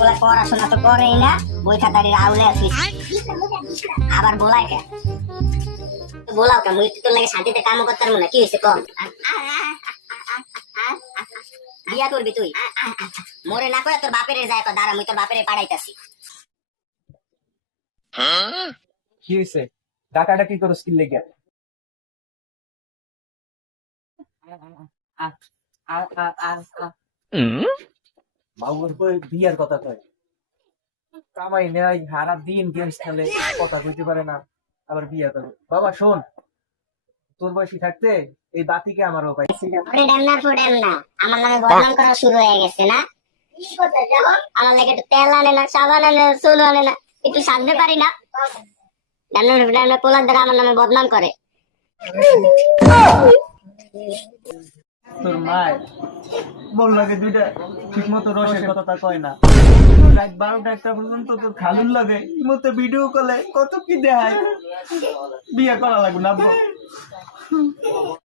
পোলা পড়াশোনা তো করেই না, বই খাতারি আউলে আসিস আবার বলাই কে বলাও কে মুই তো তোর লাগে শান্তিতে কাম করতে পারবো না, কি হয়েছে কম? বিয়া করবি তুই? মোরে না করে তোর বাপের যায় দাঁড়া, মুই তোর বাপের পাঠাইতাছি। কি হয়েছে? ডাকাটা কি করো স্কিল লেগে? বাবুর কই বিয়ার কথা কয়, কামাই নেই, সারা দিন গেমস খেলে, কথা কইতে পারে না, আবার বিয়া করবে। বাবা শোন, তোর বয়সী থাকতে এই বাতিকে আমার উপায়। ফ্রিডম না ফ্রিডম না, আমার নামে বদনাম করা শুরু হয়ে গেছে না? আমার লাগে একটু তেল আনে না, সাবান আনে না, চুল আনে না, একটু সাজতে পারি না, পোলার দ্বারা আমার নামে বদনাম করে। তোর মায় বল লাগে দুইটা ঠিক মতো রসের কথা কয় না, রাত 12টা পর্যন্ত তোর খালুর লাগে মতো ভিডিও কলে কত কি দেখায়। বিয়ে করা লাগবে না।